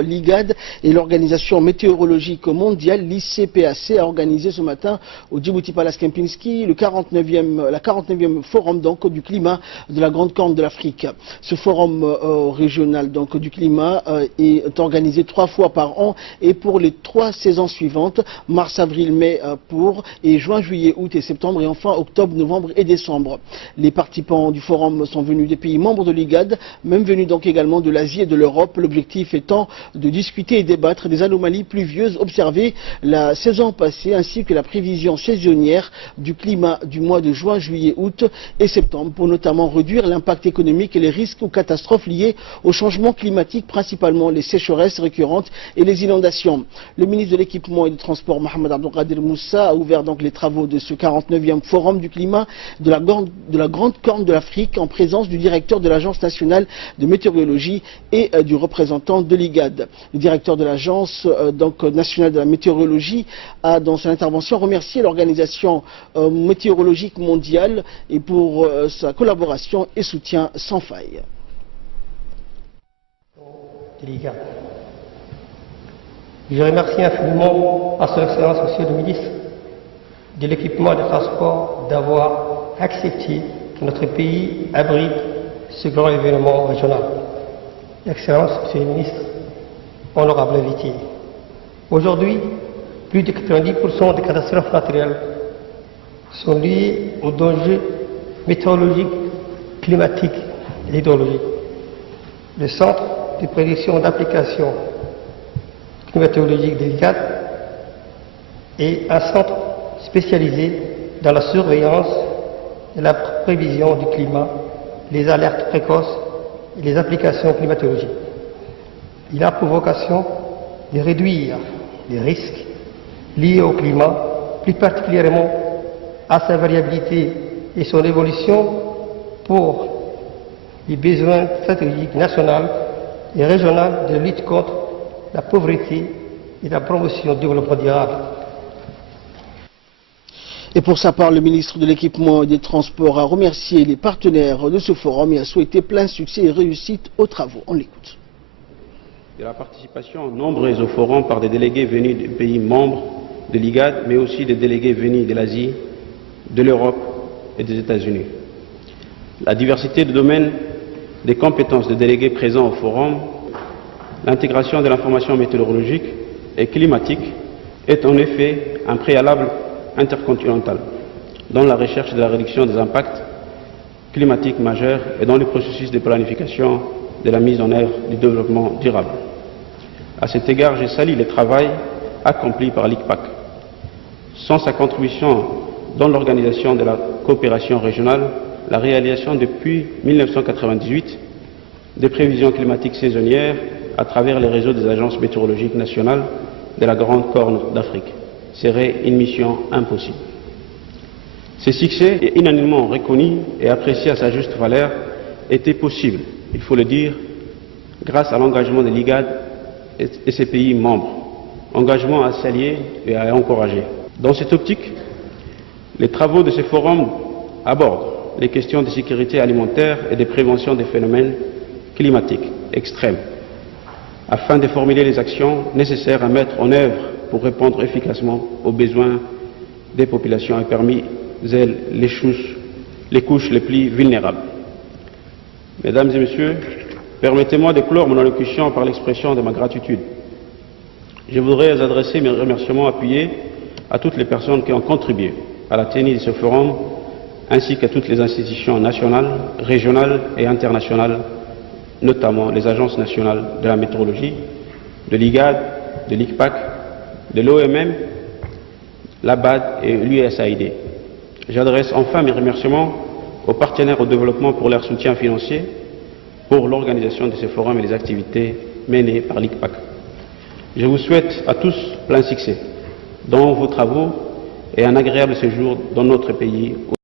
L'IGAD et l'Organisation météorologique mondiale, l'ICPAC, a organisé ce matin au Djibouti Palace Kempinski la 49e forum du climat de la Grande Corne de l'Afrique. Ce forum régional du climat est organisé 3 fois par an et pour les 3 saisons suivantes, mars, avril, mai et juin, juillet, août et septembre, et enfin octobre, novembre et décembre. Les participants du forum sont venus des pays membres de l'IGAD, même venus également de l'Asie et de l'Europe, l'objectif étant de discuter et débattre des anomalies pluvieuses observées la saison passée ainsi que la prévision saisonnière du climat du mois de juin, juillet, août et septembre pour notamment réduire l'impact économique et les risques ou catastrophes liés au changement climatique, principalement les sécheresses récurrentes et les inondations. Le ministre de l'Équipement et des Transports, Mohamed Abdelkader Moussa, a ouvert les travaux de ce 49e forum du climat de la Grande Corne de l'Afrique en présence du directeur de l'Agence nationale de météorologie et du représentant de l'IGAD. Le directeur de l'Agence nationale de la météorologie a, dans son intervention, remercié l'Organisation météorologique mondiale et pour sa collaboration et soutien sans faille. Je remercie infiniment à son Excellence, Monsieur le ministre de l'Équipement et des Transports, d'avoir accepté que notre pays abrite ce grand événement régional. Excellence, Monsieur le ministre, honorable invité. Aujourd'hui, plus de 90% des catastrophes naturelles sont liées aux dangers météorologiques, climatiques et hydrologiques. Le Centre de prédiction d'application climatologique de l'IGAD est un centre spécialisé dans la surveillance et la prévision du climat, les alertes précoces et les applications climatologiques. Il a pour vocation de réduire les risques liés au climat, plus particulièrement à sa variabilité et son évolution pour les besoins stratégiques nationaux et régionaux de lutte contre la pauvreté et la promotion du développement durable. Et pour sa part, le ministre de l'Équipement et des Transports a remercié les partenaires de ce forum et a souhaité plein succès et réussite aux travaux. On l'écoute. De la participation nombreuse au forum par des délégués venus des pays membres de l'IGAD, mais aussi des délégués venus de l'Asie, de l'Europe et des États-Unis. La diversité de domaines des compétences des délégués présents au forum, l'intégration de l'information météorologique et climatique est en effet un préalable intercontinental dans la recherche de la réduction des impacts climatiques majeurs et dans le processus de planification de la mise en œuvre du développement durable. À cet égard, je salue le travail accompli par l'ICPAC. Sans sa contribution dans l'organisation de la coopération régionale, la réalisation depuis 1998 des prévisions climatiques saisonnières à travers les réseaux des agences météorologiques nationales de la Grande Corne d'Afrique serait une mission impossible. Ce succès est unanimement reconnu et apprécié à sa juste valeur était possible, il faut le dire, grâce à l'engagement de l'IGAD et ses pays membres, engagement à s'allier et à encourager. Dans cette optique, les travaux de ce forum abordent les questions de sécurité alimentaire et de prévention des phénomènes climatiques extrêmes, afin de formuler les actions nécessaires à mettre en œuvre pour répondre efficacement aux besoins des populations et parmi elles les couches les plus vulnérables. Mesdames et Messieurs, permettez-moi de clore mon allocution par l'expression de ma gratitude. Je voudrais adresser mes remerciements appuyés à toutes les personnes qui ont contribué à la tenue de ce forum, ainsi qu'à toutes les institutions nationales, régionales et internationales, notamment les agences nationales de la météorologie, de l'IGAD, de l'ICPAC, de l'OMM, l'ABAD et l'USAID. J'adresse enfin mes remerciements aux partenaires au développement pour leur soutien financier pour l'organisation de ce forum et les activités menées par l'ICPAC. Je vous souhaite à tous plein succès dans vos travaux et un agréable séjour dans notre pays.